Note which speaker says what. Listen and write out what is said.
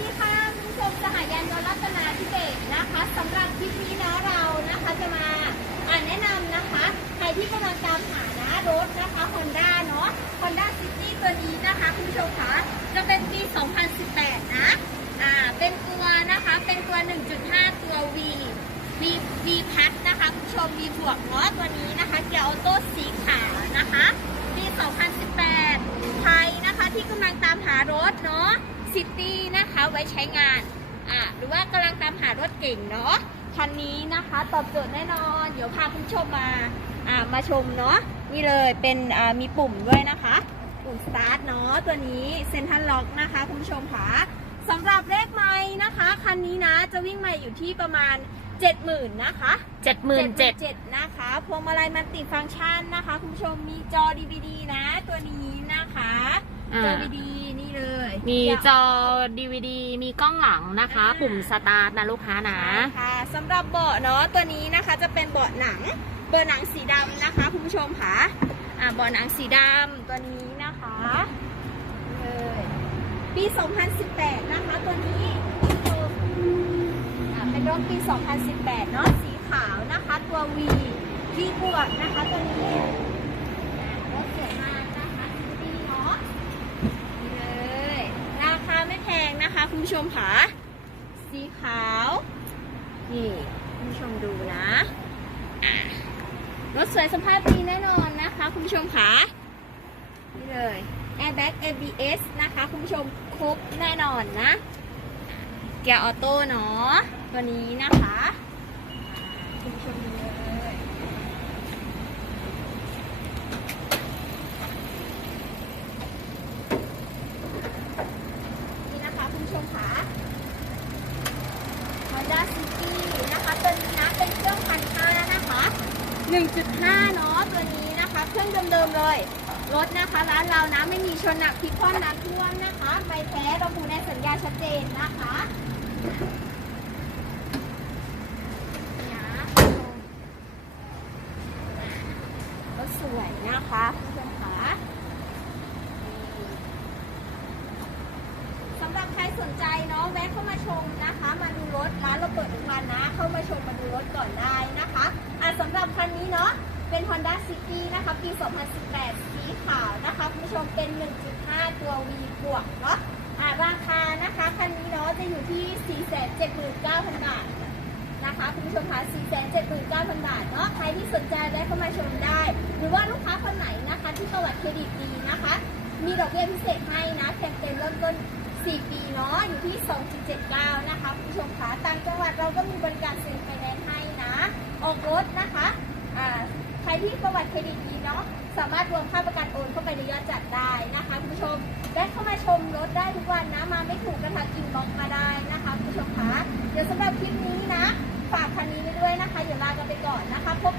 Speaker 1: ดีค่ะคุณผู้ชมสหยานยนต์รัตนาธิเบศนะคะสำหรับคลิปนี้นะเรานะคะจะมาอ่านแนะนำนะคะ ใครที่กำลังตามหานะรถนะคะ Honda เนาะ Honda City ตัวนี้นะคะคุณผู้ชมคะจะเป็นปี 2018 นะอ่าเป็นตัวนะคะเป็นตัว 1.5 ตัว V V V พัดนะคะคุณผู้ชม V บวกเนาะตัวนี้นะคะเกียร์ออโต้สีขาวนะคะปี 2018 ใครนะคะที่กำลังตามหารถเนาะ ซิตี้นะคะไว้ใช้งานอ่าหรือว่ากำลังตามหารถเก่งเนาะคันนี้นะคะตอบโจทย์แน่นอน เดี๋ยวพาคุณผู้ชมมาอ่ามาชมเนาะนี่เลยเป็นอ่ามีปุ่มด้วยนะคะ ปุ่มสตาร์ทเนาะตัวนี้เซ็นทรัลล็อกนะคะ คุณผู้ชมค่ะสำหรับเลขไม้นะคะ คันนี้นะจะวิ่งมาอยู่ที่ประมาณ 70,000นะคะ
Speaker 2: เจ็ดหมื่นเจ็ด
Speaker 1: 77นะคะพวงมาลัยมันติฟังก์ชันนะคะ คุณผู้ชมมีจอ DVD นะ ตัวนี้นะคะ
Speaker 2: อ่า
Speaker 1: จอ DVD นี่เลย
Speaker 2: มีจ
Speaker 1: เดี๋ยว
Speaker 2: อ DVD มีกล้องหลังนะคะ
Speaker 1: อ่า
Speaker 2: ปุ่มสตาร์ทนะลูกค้านะ
Speaker 1: ใช่ค่ะสำหรับเบาะเนาะตัวนี้นะคะจะเป็นเบาะหนังเบาะหนังสีดำนะคะคุณผู้ชมค่ะอ่าเบาะหนังสีดำตัวนี้นะคะนี่เลยปี 2018 นะคะตัวนี้คุณผู้ชมอ่าเป็นรถปี 2018 เนาะสีขาวนะคะตัว V V บวกนะคะตัวนี้อ่ารถสวยมากนะคะดีเนาะนี่เลยราคาไม่แพงนะ คุณผู้ชมค่ะสีขาว นี่คุณผู้ชมดูนะรถสวยสภาพดีแน่นอนนะคะ คุณผู้ชมค่ะนี่เลย airbag ABS นะคะ คุณผู้ชมครบแน่นอนนะเกียร์ออโต้เนาะตัวนี้นะคะอ่าคุณผู้ชมดูเลยนี่นะคะคุณผู้ชมค่ะ Honda City นะคะตัวนี้นะเป็นเครื่องพันห้านะคะ 1.5 เนาะตัวนี้นะคะ เครื่องเดิมๆเลยรถนะคะร้านเรานะไม่มีชนหนักพิกคว่ำน้ำท่วมนะคะใบแท้ระบุในสัญญาชัดเจนนะคะนี่นะรถสวยนะคะคุณผู้ชมคะนี่ สำหรับใคร สนใจเนาะแวะเข้ามาชมนะคะ มาดูรถร้านเราเปิดทุกวันนะ เข้ามาชมมาดูรถก่อนได้นะคะอะสำหรับคันนี้เนาะเป็น Honda City นะคะ ปี 2018 สีขาวนะคะคุณผู้ชมเป็น 1.5 ตัว V บวกเนาะอะราคานะคะคันนี้เนาะจะอยู่ที่ 479,000 บาทนะคะคุณผู้ชมคะ479,000 บาทเนาะใครที่สนใจแวะเข้ามาชมได้ หรือว่าลูกค้าคนไหนนะคะ ที่ประวัติเครดิตดีนะคะ มีดอกเบี้ยพิเศษให้นะแคมเปญเริ่มต้น 4 ปีเนาะอยู่ที่ 2.79 นะคะคุณผู้ชมคะต่างจังหวัดเราก็มีบริการเซ็นไฟแนนซ์ให้นะ ออกรถนะคะอ่าใครที่ประวัติเครดิตดีเนาะสามารถรวมค่าประกันโอนเข้าไปในยอดจัดได้นะคะคุณผู้ชมและเข้ามาชมรถได้ทุกวันนะมาไม่ถูกกระทักอินบ็อกมาได้นะคะคุณผู้ชมคะเดี๋ยวสำหรับคลิปนี้นะ ฝากคันนี้ไว้ด้วยนะคะเดี๋ยวลากันไปก่อนนะคะพบ